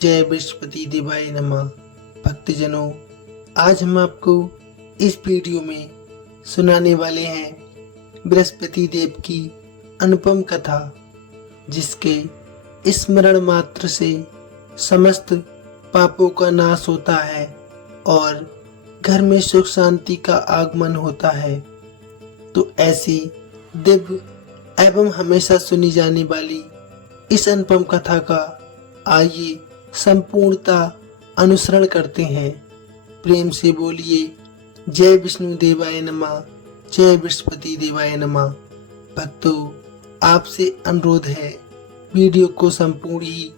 जय बृहस्पति देवाय नमः। भक्तजनों, आज हम आपको इस वीडियो में सुनाने वाले हैं बृहस्पति देव की अनुपम कथा, जिसके स्मरण मात्र से समस्त पापों का नाश होता है और घर में सुख शांति का आगमन होता है। तो ऐसी दिव्य एवं हमेशा सुनी जाने वाली इस अनुपम कथा का आइए संपूर्णता अनुसरण करते हैं। प्रेम से बोलिए जय विष्णु देवाय नमः, जय बृहस्पति देवाय नमः। भक्तों, आपसे अनुरोध है, वीडियो को संपूर्ण ही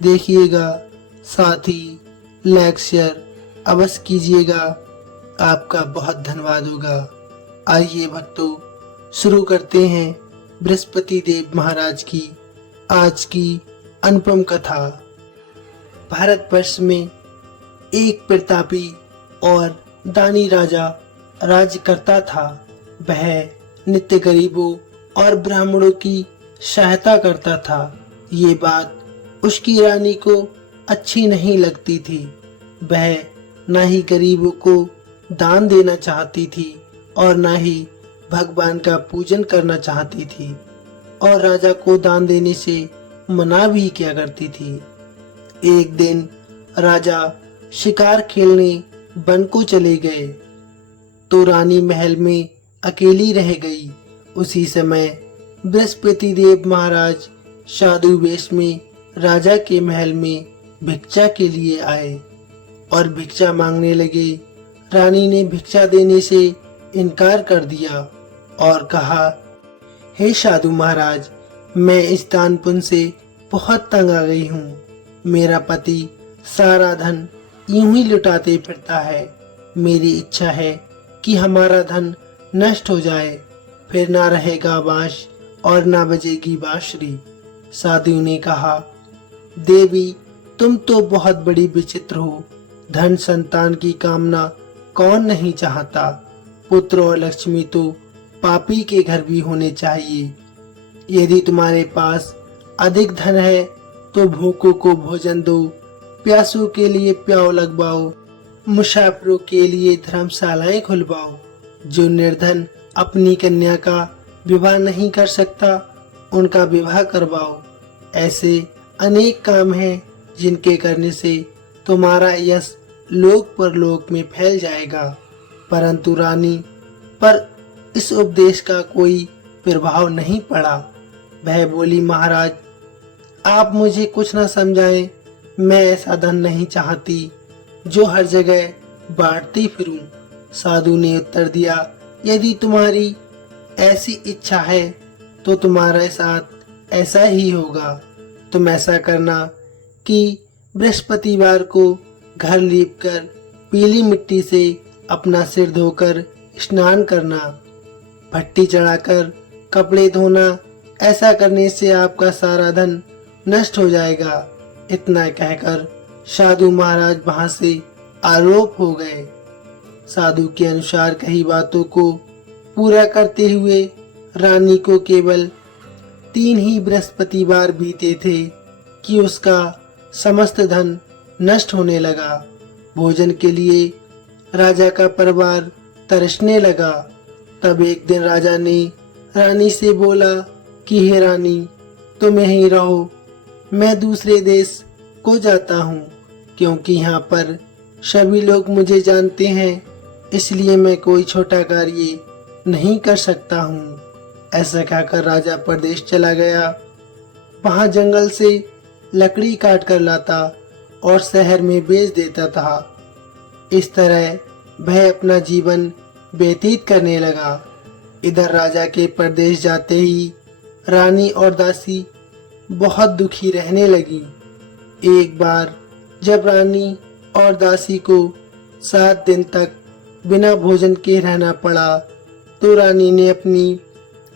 देखिएगा, साथ ही लाइक शेयर अवश्य कीजिएगा, आपका बहुत धन्यवाद होगा। आइए भक्तों, शुरू करते हैं बृहस्पति देव महाराज की आज की अनुपम कथा। भारतवर्ष में एक प्रतापी और दानी राजा राज्य करता था। वह नित्य गरीबों और ब्राह्मणों की सहायता करता था। ये बात उसकी रानी को अच्छी नहीं लगती थी। वह न ही गरीबों को दान देना चाहती थी और न ही भगवान का पूजन करना चाहती थी, और राजा को दान देने से मना भी किया करती थी। एक दिन राजा शिकार खेलने वन को चले गए तो रानी महल में अकेली रह गई। उसी समय बृहस्पति देव महाराज साधु वेश में राजा के महल में भिक्षा के लिए आए और भिक्षा मांगने लगे। रानी ने भिक्षा देने से इनकार कर दिया और कहा, हे साधु महाराज, मैं इस दान पुण्य से बहुत तंग आ गई हूँ। मेरा पति सारा धन यूं ही लुटाते फिरता है। मेरी इच्छा है कि हमारा धन नष्ट हो जाए, फिर ना रहेगा बांस और ना बजेगी बांसुरी। साधु ने कहा, देवी, तुम तो बहुत बड़ी विचित्र हो। धन संतान की कामना कौन नहीं चाहता। पुत्र और लक्ष्मी तो पापी के घर भी होने चाहिए। यदि तुम्हारे पास अधिक धन है तो भूखों को भोजन दो, प्यासों के लिए प्याऊ लगवाओ, मुसाफिरों के लिए धर्मशालाएं खुलवाओ। जो निर्धन अपनी कन्या का विवाह नहीं कर सकता, उनका विवाह करवाओ। ऐसे अनेक काम हैं जिनके करने से तुम्हारा यश लोक परलोक में फैल जाएगा। परंतु रानी पर इस उपदेश का कोई प्रभाव नहीं पड़ा। वह बोली, महाराज, आप मुझे कुछ न समझाएं। मैं ऐसा धन नहीं चाहती जो हर जगह बांटती फिरूं। साधु ने उत्तर दिया, यदि तुम्हारी ऐसी इच्छा है तो तुम्हारे साथ ऐसा ही होगा। तुम ऐसा करना कि बृहस्पतिवार को घर लीपकर पीली मिट्टी से अपना सिर धोकर स्नान करना, भट्टी चढ़ाकर कपड़े धोना। ऐसा करने से आपका सारा धन नष्ट हो जाएगा। इतना कहकर साधु महाराज वहां से आलोप हो गए। साधु के अनुसार कही बातों को पूरा करते हुए रानी को केवल 3 ही बृहस्पतिवार बीते थे कि उसका समस्त धन नष्ट होने लगा। भोजन के लिए राजा का परिवार तरसने लगा। तब एक दिन राजा ने रानी से बोला कि हे रानी, तुम यहीं रहो, मैं दूसरे देश को जाता हूँ, क्योंकि यहाँ पर सभी लोग मुझे जानते हैं, इसलिए मैं कोई छोटा कार्य नहीं कर सकता हूँ। ऐसा कहकर राजा प्रदेश चला गया। वहाँ जंगल से लकड़ी काट कर लाता और शहर में बेच देता था। इस तरह वह अपना जीवन व्यतीत करने लगा। इधर राजा के प्रदेश जाते ही रानी और दासी बहुत दुखी रहने लगी। एक बार जब रानी और दासी को 7 दिन तक बिना भोजन के रहना पड़ा तो रानी ने अपनी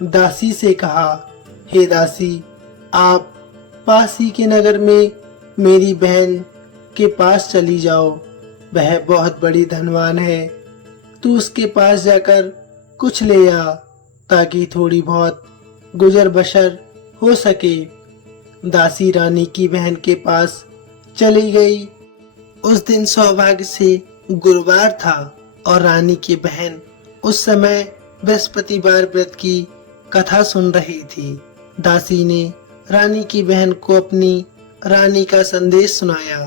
दासी से कहा, हे दासी, आप पास ही के नगर में मेरी बहन के पास चली जाओ। वह बहुत बड़ी धनवान है। तू उसके पास जाकर कुछ ले आ, ताकि थोड़ी बहुत गुजर बसर हो सके। दासी रानी की बहन के पास चली गई। उस दिन सौभाग्य से गुरुवार था और रानी की बहन उस समय बृहस्पतिवार व्रत की कथा सुन रही थी। दासी ने रानी की बहन को अपनी रानी का संदेश सुनाया,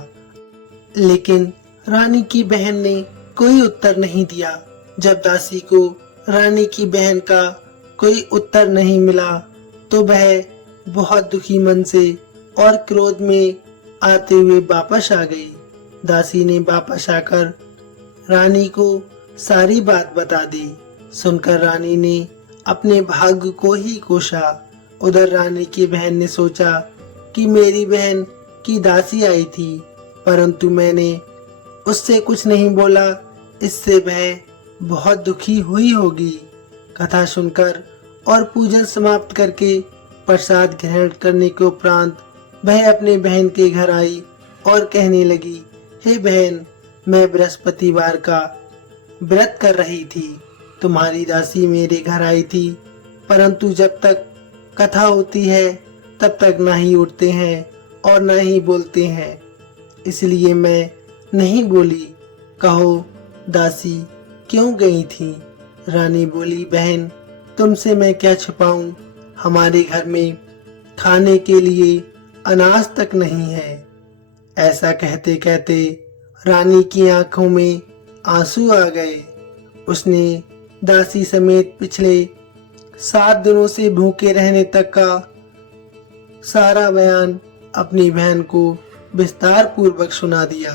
लेकिन रानी की बहन ने कोई उत्तर नहीं दिया। जब दासी को रानी की बहन का कोई उत्तर नहीं मिला तो वह बहुत दुखी मन से और क्रोध में आते हुए वापस आ गई। दासी ने वापस आकर रानी को सारी बात बता दी। सुनकर रानी ने अपने भाग्य को ही कोसा। उधर रानी की बहन ने सोचा कि मेरी बहन की दासी आई थी, परंतु मैंने उससे कुछ नहीं बोला, इससे वह बहुत दुखी हुई होगी। कथा सुनकर और पूजन समाप्त करके प्रसाद ग्रहण करने के उपरांत वह अपने बहन के घर आई और कहने लगी, हे बहन, मैं बृहस्पतिवार का व्रत कर रही थी। तुम्हारी दासी मेरे घर आई थी, परंतु जब तक कथा होती है तब तक ना ही उठते हैं और ना ही बोलते हैं, इसलिए मैं नहीं बोली। कहो दासी क्यों गई थी? रानी बोली, बहन तुमसे मैं क्या छुपाऊं, हमारे घर में खाने के लिए अनाज तक नहीं है। ऐसा कहते कहते रानी की आंखों में आंसू आ गए। उसने दासी समेत पिछले 7 दिनों से भूखे रहने तक का सारा बयान अपनी बहन को विस्तार पूर्वक सुना दिया।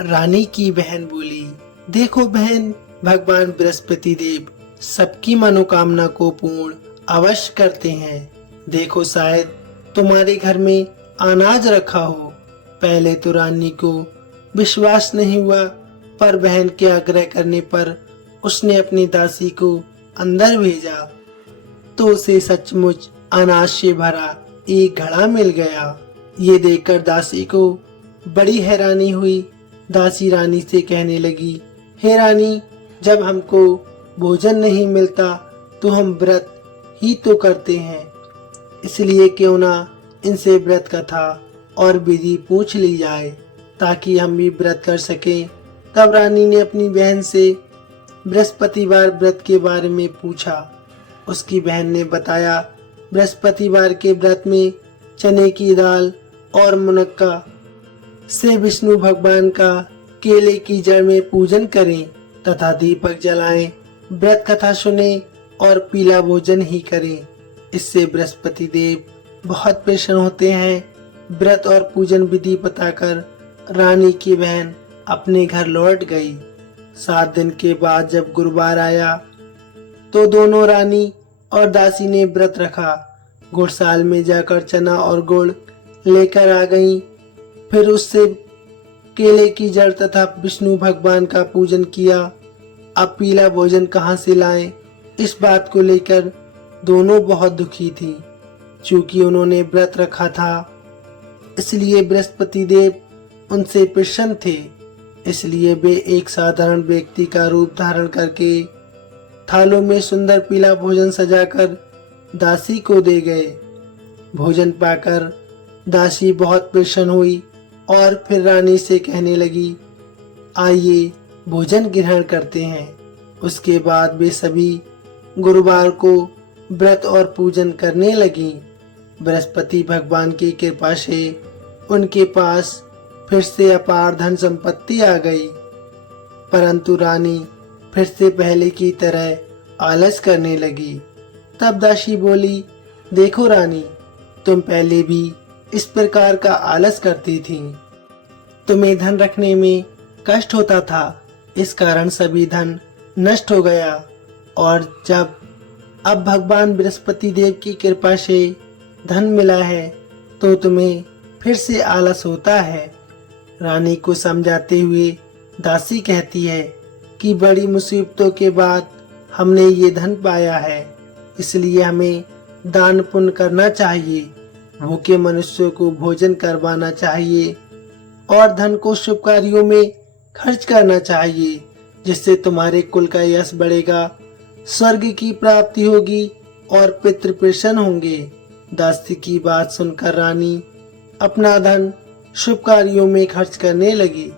रानी की बहन बोली, देखो बहन, भगवान बृहस्पति देव सबकी मनोकामना को पूर्ण अवश्य करते हैं। देखो शायद तुम्हारे घर में अनाज रखा हो। पहले तो रानी को विश्वास नहीं हुआ, पर बहन के आग्रह करने पर उसने अपनी दासी को अंदर भेजा तो उसे सचमुच अनाज से भरा एक घड़ा मिल गया। ये देखकर दासी को बड़ी हैरानी हुई। दासी रानी से कहने लगी, हे रानी, जब हमको भोजन नहीं मिलता तो हम व्रत ही तो करते हैं, इसलिए क्यों ना इनसे व्रत कथा और विधि पूछ ली जाए ताकि हम भी व्रत कर सकें। तब रानी ने अपनी बहन से बृहस्पतिवार व्रत के बारे में पूछा। उसकी बहन ने बताया, बृहस्पतिवार के व्रत में चने की दाल और मुनक्का से विष्णु भगवान का केले की जड़ में पूजन करें तथा दीपक जलाएं, व्रत कथा सुने और पीला भोजन ही करें। इससे बृहस्पति देव बहुत प्रसन्न होते हैं। व्रत और पूजन विधि बताकर रानी की बहन अपने घर लौट गई। 7 दिन के बाद जब गुरुवार आया तो दोनों रानी और दासी ने व्रत रखा। गुड़साल में जाकर चना और गुड़ लेकर आ गईं। फिर उससे केले की जड़ तथा विष्णु भगवान का पूजन किया। अब पीला भोजन कहाँ से लाएं, इस बात को लेकर दोनों बहुत दुखी थी। चूंकि उन्होंने व्रत रखा था इसलिए बृहस्पति देव उनसे प्रसन्न थे, इसलिए वे एक साधारण व्यक्ति का रूप धारण करके थालों में सुंदर पीला भोजन सजाकर दासी को दे गए। भोजन पाकर दासी बहुत प्रसन्न हुई और फिर रानी से कहने लगी, आइए भोजन ग्रहण करते हैं। उसके बाद वे सभी गुरुवार को व्रत और पूजन करने लगी। बृहस्पति भगवान की कृपा से उनके पास फिर से अपार धन संपत्ति आ गई, परंतु रानी फिर से पहले की तरह आलस करने लगी। तब दासी बोली, देखो रानी, तुम पहले भी इस प्रकार का आलस करती थी। तुम्हें धन रखने में कष्ट होता था, इस कारण सभी धन नष्ट हो गया, और जब अब भगवान बृहस्पति देव की कृपा से धन मिला है तो तुम्हें फिर से आलस होता है। रानी को समझाते हुए दासी कहती है कि बड़ी मुसीबतों के बाद हमने ये धन पाया है, इसलिए हमें दान पुण्य करना चाहिए, भूखे मनुष्यों को भोजन करवाना चाहिए और धन को शुभ कार्यों में खर्च करना चाहिए, जिससे तुम्हारे कुल का यश बढ़ेगा, स्वर्ग की प्राप्ति होगी और पितृ प्रसन्न होंगे। दासी की बात सुनकर रानी अपना धन शुभ कार्यों में खर्च करने लगी,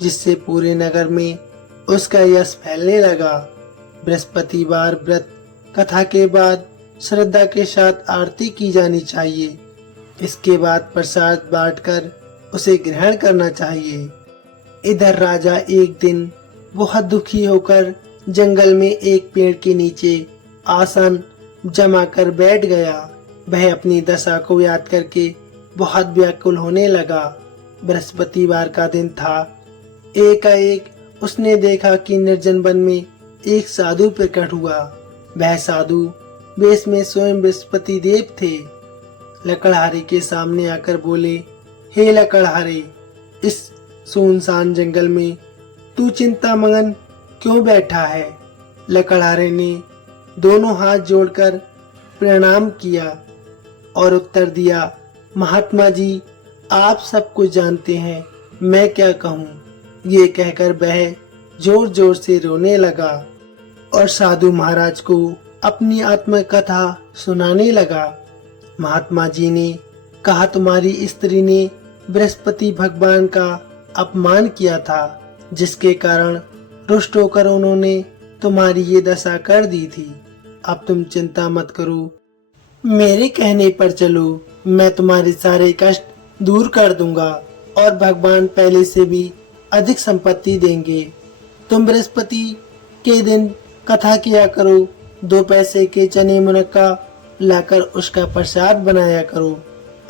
जिससे पूरे नगर में उसका यश फैलने लगा। बृहस्पतिवार व्रत कथा के बाद श्रद्धा के साथ आरती की जानी चाहिए। इसके बाद प्रसाद बांटकर उसे ग्रहण करना चाहिए। इधर राजा एक दिन बहुत दुखी होकर जंगल में एक पेड़ के नीचे आसन जमा कर बैठ गया। वह अपनी दशा को याद करके बहुत व्याकुल होने लगा। बृहस्पतिवार का दिन था। एकाएक उसने देखा कि निर्जन वन में एक साधु प्रकट हुआ। वह साधु वेश में स्वयं बृहस्पति देव थे। लकड़हारे के सामने आकर बोले, हे लकड़हारे, इस सुनसान जंगल में तू चिंता मगन क्यों बैठा है? लकड़हारे ने दोनों हाथ जोड़कर प्रणाम किया और उत्तर दिया, महात्मा जी, आप सब कुछ जानते हैं, मैं क्या कहूँ। ये कहकर वह जोर जोर से रोने लगा और साधु महाराज को अपनी आत्मकथा सुनाने लगा। महात्मा जी ने कहा, तुम्हारी स्त्री ने बृहस्पति भगवान का अपमान किया था, जिसके कारण रुष्ट होकर उन्होंने तुम्हारी ये दशा कर दी थी। अब तुम चिंता मत करो, मेरे कहने पर चलो, मैं तुम्हारे सारे कष्ट दूर कर दूंगा और भगवान पहले से भी अधिक संपत्ति देंगे। तुम बृहस्पति के दिन कथा किया करो, 2 पैसे के चने मुनक्का लाकर उसका प्रसाद बनाया करो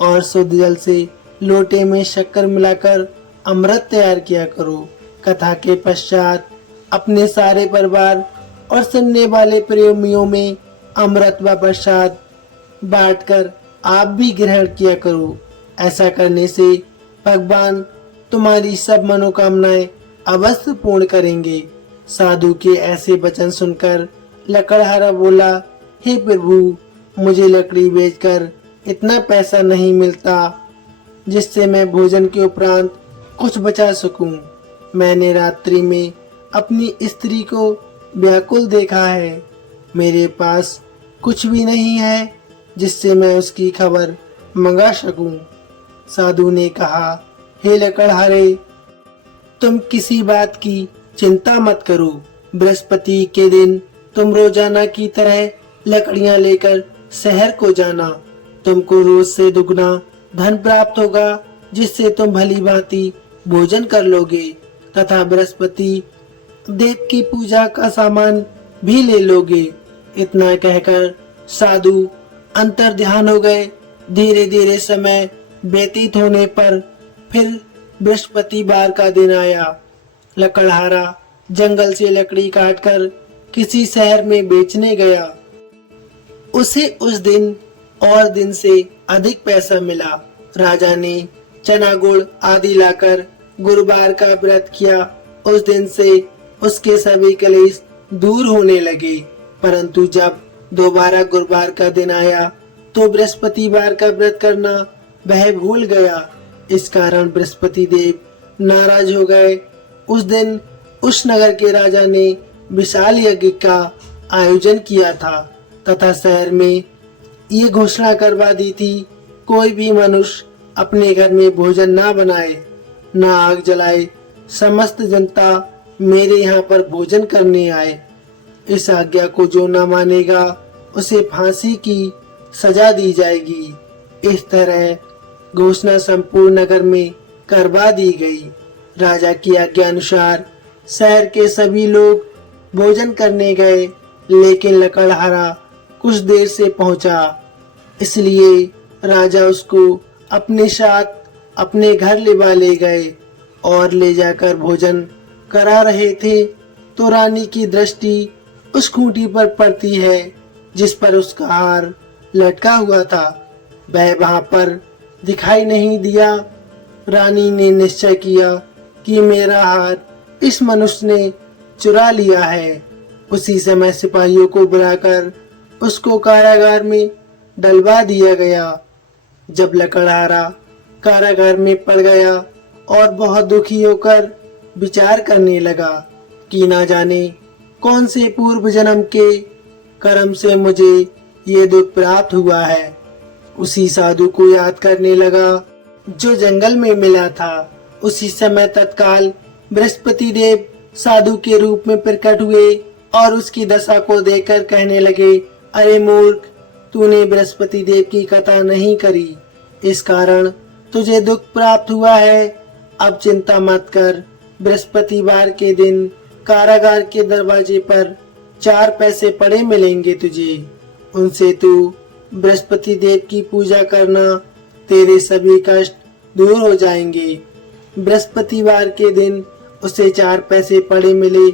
और शुद्ध जल से लोटे में शक्कर मिलाकर अमृत तैयार किया करो। कथा के पश्चात अपने सारे परिवार और सुनने वाले प्रेमियों में अमृत व प्रसाद बांटकर आप भी ग्रहण किया करो। ऐसा करने से भगवान तुम्हारी सब मनोकामनाएं अवश्य पूर्ण करेंगे। साधु के ऐसे वचन सुनकर लकड़हारा बोला, हे प्रभु, मुझे लकड़ी बेचकर इतना पैसा नहीं मिलता जिससे मैं भोजन के उपरांत कुछ बचा सकूं। मैंने रात्रि में अपनी स्त्री को व्याकुल देखा है। मेरे पास कुछ भी नहीं है जिससे मैं उसकी खबर मंगा सकूं। साधु ने कहा, हे लकड़हारे, तुम किसी बात की चिंता मत करो। बृहस्पति के दिन तुम रोजाना की तरह लकड़ियां लेकर शहर को जाना। तुमको रोज से दुगना धन प्राप्त होगा, जिससे तुम भली भांति भोजन कर लोगे तथा बृहस्पति देव की पूजा का सामान भी ले लोगे। इतना कहकर साधु अंतर ध्यान हो गए। धीरे धीरे समय व्यतीत होने पर फिर बृहस्पतिवार का दिन आया। लकड़हारा जंगल से लकड़ी काटकर किसी शहर में बेचने गया। उसे उस दिन और दिन से अधिक पैसा मिला। राजा ने चना गुड़ आदि लाकर गुरुवार का व्रत किया। उस दिन से उसके सभी कलेश दूर होने लगे। परंतु जब दोबारा गुरुवार का दिन आया तो बृहस्पतिवार का व्रत करना वह भूल गया। इस कारण बृहस्पति देव नाराज हो गए। उस दिन उस नगर के राजा ने विशाल यज्ञ का आयोजन किया था तथा शहर में ये घोषणा करवा दी थी, कोई भी मनुष्य अपने घर में भोजन ना बनाए, ना आग जलाए। समस्त जनता मेरे यहाँ पर भोजन करने आए। इस आज्ञा को जो न मानेगा उसे फांसी की सजा दी जाएगी। इस तरह घोषणा संपूर्ण नगर में करवा दी गई। राजा की आज्ञा अनुसार शहर के सभी लोग भोजन करने गए, लेकिन लकड़हारा कुछ देर से पहुंचा। इसलिए राजा उसको अपने साथ अपने घर ले गए और ले जाकर भोजन करा रहे थे तो रानी की दृष्टि उस खूंटी पर पड़ती है जिस पर उसका हार लटका हुआ था। वह वहां पर दिखाई नहीं दिया। रानी ने निश्चय किया कि मेरा हार इस मनुष्य ने चुरा लिया है। उसी समय सिपाहियों को बुलाकर उसको कारागार में डलवा दिया गया। जब लकड़हारा कारागार में पड़ गया और बहुत दुखी होकर विचार करने लगा कि ना जाने कौन से पूर्व जन्म के कर्म से मुझे ये दुख प्राप्त हुआ है। उसी साधु को याद करने लगा। जो जंगल में मिला था। उसी समय तत्काल बृहस्पति देव साधु के रूप में प्रकट हुए और उसकी दशा को देखकर कहने लगे, अरे मूर्ख, तूने बृहस्पति देव की कथा नहीं करी, इस कारण तुझे दुख प्राप्त हुआ है। अब चिंता मत कर, बृहस्पतिवार के दिन कारागार के दरवाजे पर 4 पैसे पड़े मिलेंगे तुझे। उनसे तू बृहस्पति देव की पूजा करना, तेरे सभी कष्ट दूर हो जाएंगे। बृहस्पतिवार के दिन उसे 4 पैसे पड़े मिले।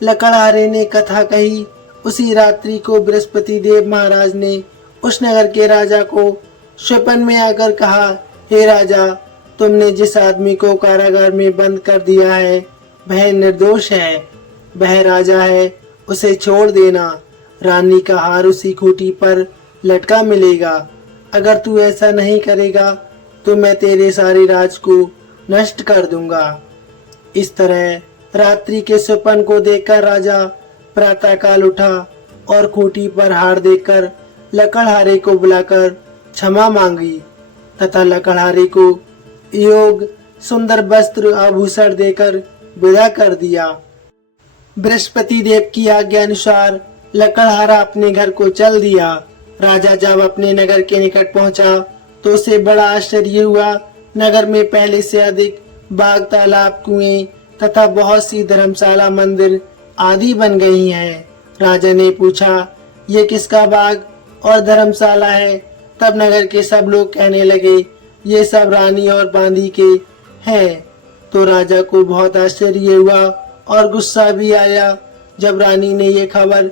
लकड़हारे ने कथा कही। उसी रात्रि को बृहस्पति देव महाराज ने उस नगर के राजा को स्वप्न में आकर कहा, हे राजा, तुमने जिस आदमी को कारागार में बंद कर दिया है वह निर्दोष है, वह राजा है, उसे छोड़ देना। रानी का हार उसी खूंटी पर लटका मिलेगा। अगर तू ऐसा नहीं करेगा तो मैं तेरे सारे राज को नष्ट कर दूंगा। इस तरह रात्रि के स्वप्न को देखकर राजा प्रातःकाल उठा और खूंटी पर हार देखकर लकड़हारे को बुलाकर क्षमा मांगी तथा लकड़हारे को योग सुंदर वस्त्र आभूषण देकर विदा कर दिया। बृहस्पति देव की आज्ञा अनुसार लकड़हारा अपने घर को चल दिया। राजा जब अपने नगर के निकट पहुंचा तो उसे बड़ा आश्चर्य हुआ। नगर में पहले से अधिक बाग, तालाब, कुएं तथा बहुत सी धर्मशाला, मंदिर आदि बन गई हैं। राजा ने पूछा, ये किसका बाग और धर्मशाला है? तब नगर के सब लोग कहने लगे, ये सब रानी और बांदी के हैं। तो राजा को बहुत आश्चर्य हुआ और गुस्सा भी आया। जब रानी ने ये खबर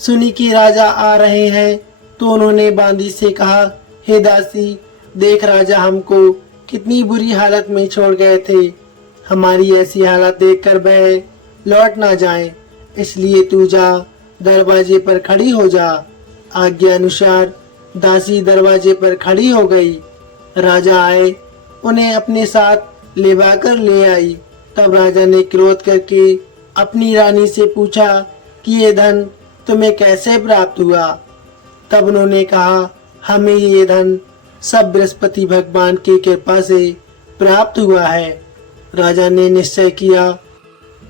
सुनी कि राजा आ रहे हैं तो उन्होंने बांदी से कहा, हे दासी, देख राजा हमको कितनी बुरी हालत में छोड़ गए थे। हमारी ऐसी हालत देखकर वह लौट ना जाए, इसलिए तू जा, दरवाजे पर खड़ी हो जा। आज्ञा अनुसार दासी दरवाजे पर खड़ी हो गई। राजा आए, उन्हें अपने साथ लेवाकर ले आई। तब राजा ने क्रोध करके अपनी रानी से पूछा कि ये धन तुम्हें कैसे प्राप्त हुआ? तब उन्होंने कहा, हमें ये धन सब बृहस्पति भगवान की कृपा से प्राप्त हुआ है। राजा ने निश्चय किया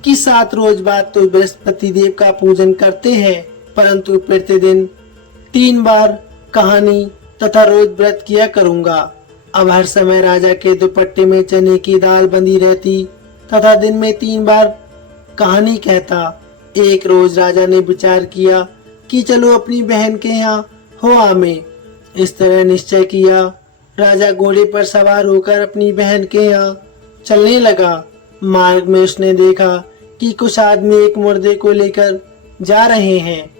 कि 7 रोज बाद तो बृहस्पति देव का पूजन करते हैं, परंतु प्रतिदिन 3 बार कहानी तथा रोज व्रत किया करूंगा। अब हर समय राजा के दुपट्टे में चने की दाल बंधी रहती तथा दिन में 3 बार कहानी कहता। एक रोज राजा ने विचार किया कि चलो अपनी बहन के यहाँ हो आमे। इस तरह निश्चय किया। राजा घोड़े पर सवार होकर अपनी बहन के यहाँ चलने लगा। मार्ग में उसने देखा कि कुछ आदमी एक मुर्दे को लेकर जा रहे हैं।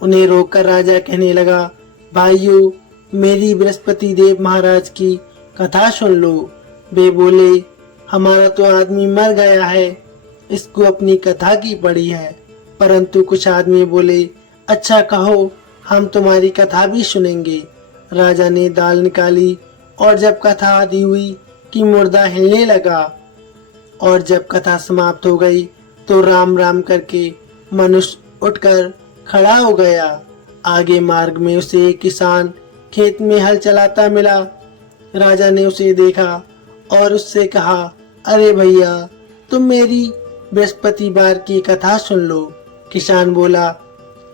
उन्हें रोककर राजा कहने लगा, भाइयों, मेरी बृहस्पति देव महाराज की कथा सुन लो। वे बोले, हमारा तो आदमी मर गया है, इसको अपनी कथा की पड़ी है। परंतु कुछ आदमी बोले, अच्छा कहो, हम तुम्हारी कथा भी सुनेंगे। राजा ने दाल निकाली और जब कथा आदि हुई कि मुर्दा हिलने लगा और जब कथा समाप्त हो गई तो राम राम करके मनुष्य उठकर खड़ा हो गया। आगे मार्ग में उसे एक किसान खेत में हल चलाता मिला। राजा ने उसे देखा और उससे कहा, अरे भैया, तुम मेरी बृहस्पतिवार की कथा सुन लो। किसान बोला,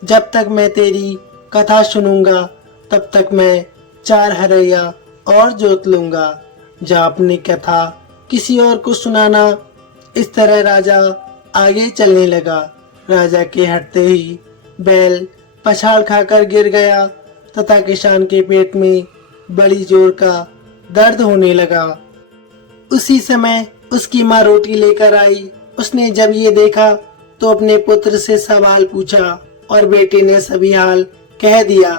जब तक मैं तेरी कथा सुनूंगा तब तक मैं 4 हरैया और जोत लूंगा। जा अपनी कथा किसी और को सुनाना। इस तरह राजा आगे चलने लगा। राजा के हटते ही बैल पछाड़ खाकर गिर गया तथा किसान के पेट में बड़ी जोर का दर्द होने लगा। उसी समय उसकी माँ रोटी लेकर आई। उसने जब ये देखा तो अपने पुत्र से सवाल पूछा और बेटे ने सभी हाल कह दिया।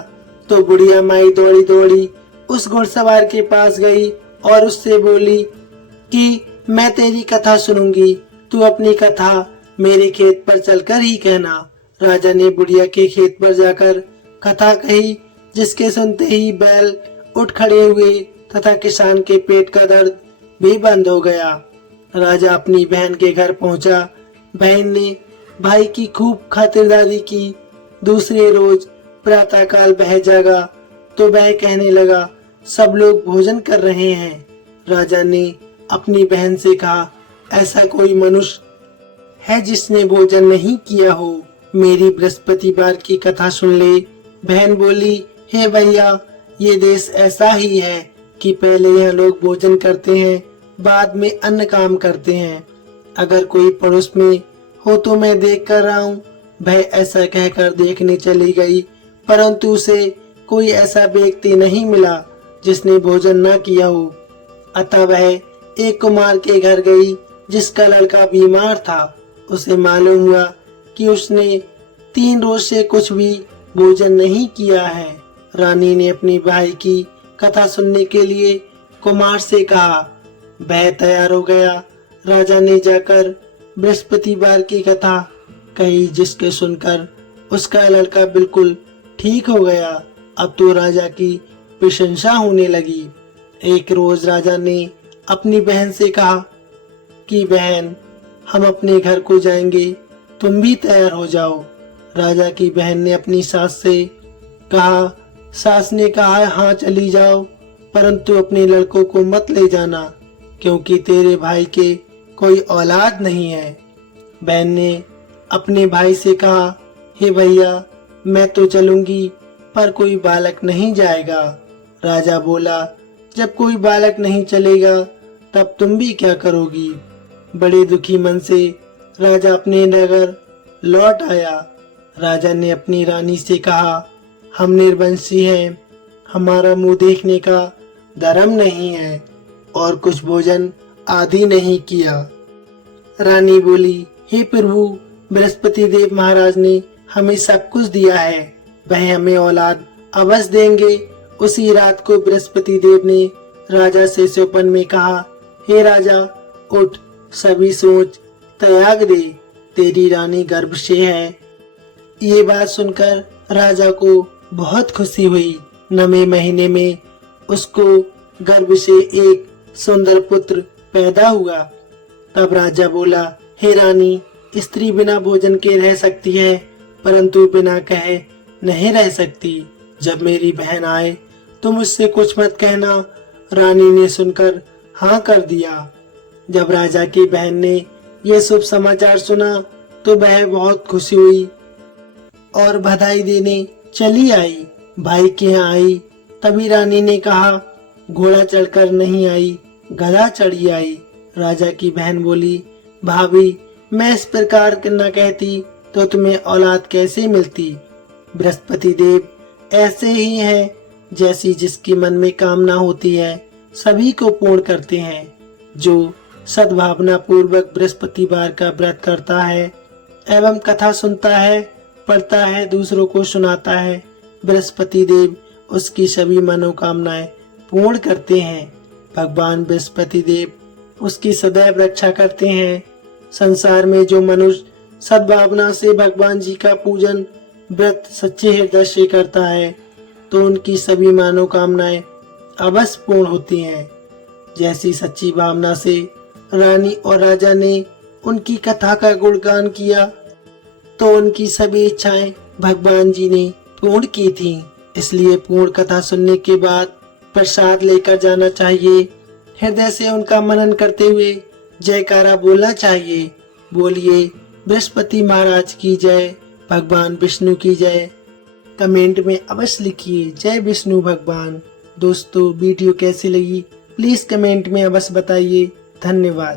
तो बुढ़िया माई दौड़ी दौड़ी उस घुड़सवार के पास गई और उससे बोली कि मैं तेरी कथा सुनूंगी, तू अपनी कथा मेरे खेत पर चलकर ही कहना। राजा ने बुढ़िया के खेत पर जाकर कथा कही, जिसके सुनते ही बैल उठ खड़े हुए तथा किसान के पेट का दर्द भी बंद हो गया। राजा अपनी बहन के घर पहुंचा। बहन ने भाई की खूब खातिरदारी की। दूसरे रोज प्रातःकाल वह जागा तो वह कहने लगा, सब लोग भोजन कर रहे हैं। राजा ने अपनी बहन से कहा, ऐसा कोई मनुष्य है जिसने भोजन नहीं किया हो? मेरी बृहस्पतिवार की कथा सुन ले। बहन बोली, हे भैया, ये देश ऐसा ही है कि पहले यह लोग भोजन करते हैं, बाद में अन्य काम करते हैं। अगर कोई पड़ोस में हो तो मैं देख कर रहा हूँ। वह ऐसा कहकर देखने चली गई, परंतु उसे कोई ऐसा व्यक्ति नहीं मिला जिसने भोजन न किया हो। अतः वह एक कुमार के घर गई जिसका लड़का बीमार था। उसे मालूम हुआ कि उसने 3 रोज से कुछ भी भोजन नहीं किया है। रानी ने अपनी भाई की कथा सुनने के लिए कुमार से कहा। वह तैयार हो गया। राजा ने जाकर बृहस्पतिवार की कथा कही, जिसके सुनकर उसका लड़का बिल्कुल ठीक हो गया। अब तो राजा की प्रशंसा होने लगी। एक रोज राजा ने अपनी बहन से कहा कि बहन, हम अपने घर को जाएंगे, तुम भी तैयार हो जाओ। राजा की बहन ने अपनी सास से कहा। सास ने कहा, हाँ चली जाओ, परंतु अपने लड़कों को मत ले जाना, क्योंकि तेरे भाई के कोई औलाद नहीं है। बहन ने अपने भाई से कहा, हे भैया, मैं तो चलूंगी, पर कोई बालक नहीं जाएगा। राजा बोला, जब कोई बालक नहीं चलेगा तब तुम भी क्या करोगी? बड़े दुखी मन से राजा अपने नगर लौट आया। राजा ने अपनी रानी से कहा, हम निर्वंशी हैं, हमारा मुंह देखने का धर्म नहीं है और कुछ भोजन आदि नहीं किया। रानी बोली, हे प्रभु, बृहस्पति देव महाराज ने हमें सब कुछ दिया है, वह हमें औलाद अवश्य देंगे। उसी रात को बृहस्पति देव ने राजा से स्वप्न में कहा, हे राजा, उठ, सभी सोच त्याग दे, तेरी रानी गर्भ से है। ये बात सुनकर राजा को बहुत खुशी हुई। 9वें महीने में उसको गर्भ से एक सुंदर पुत्र पैदा हुआ। तब राजा बोला, हे रानी, स्त्री बिना भोजन के रह सकती है, परंतु बिना कहे नहीं रह सकती। जब मेरी बहन आए तो मुझसे कुछ मत कहना। रानी ने सुनकर हाँ कर दिया। जब राजा की बहन ने यह शुभ समाचार सुना तो वह बहुत खुशी हुई और बधाई देने चली आई। भाई के यहाँ आई, तभी रानी ने कहा, घोड़ा चढ़कर नहीं आई, गधा चढ़ी आई। राजा की बहन बोली, भाभी, मैं इस प्रकार न कहती तो तुम्हें औलाद कैसे मिलती? बृहस्पति देव ऐसे ही हैं, जैसी जिसकी मन में कामना होती है सभी को पूर्ण करते हैं। जो सद्भावना पूर्वक बृहस्पतिवार का व्रत करता है एवं कथा सुनता है, पढ़ता है, दूसरों को सुनाता है, बृहस्पति देव उसकी सभी मनोकामनाएं पूर्ण करते हैं। भगवान बृहस्पति देव उसकी सदैव रक्षा करते हैं। संसार में जो मनुष्य सद्भावना से भगवान जी का पूजन व्रत सच्चे हृदय से करता है तो उनकी सभी मनोकामनाएं अवश्य पूर्ण होती हैं। जैसी सच्ची भावना से रानी और राजा ने उनकी कथा का गुणगान किया तो उनकी सभी इच्छाएं भगवान जी ने पूर्ण की थीं। इसलिए पूर्ण कथा सुनने के बाद प्रसाद लेकर जाना चाहिए। हृदय से उनका मनन करते हुए जयकारा बोलना चाहिए। बोलिए, बृहस्पति महाराज की जय, भगवान विष्णु की जय। कमेंट में अवश्य लिखिए, जय विष्णु भगवान। दोस्तों, वीडियो कैसी लगी प्लीज कमेंट में अवश्य बताइए। धन्यवाद।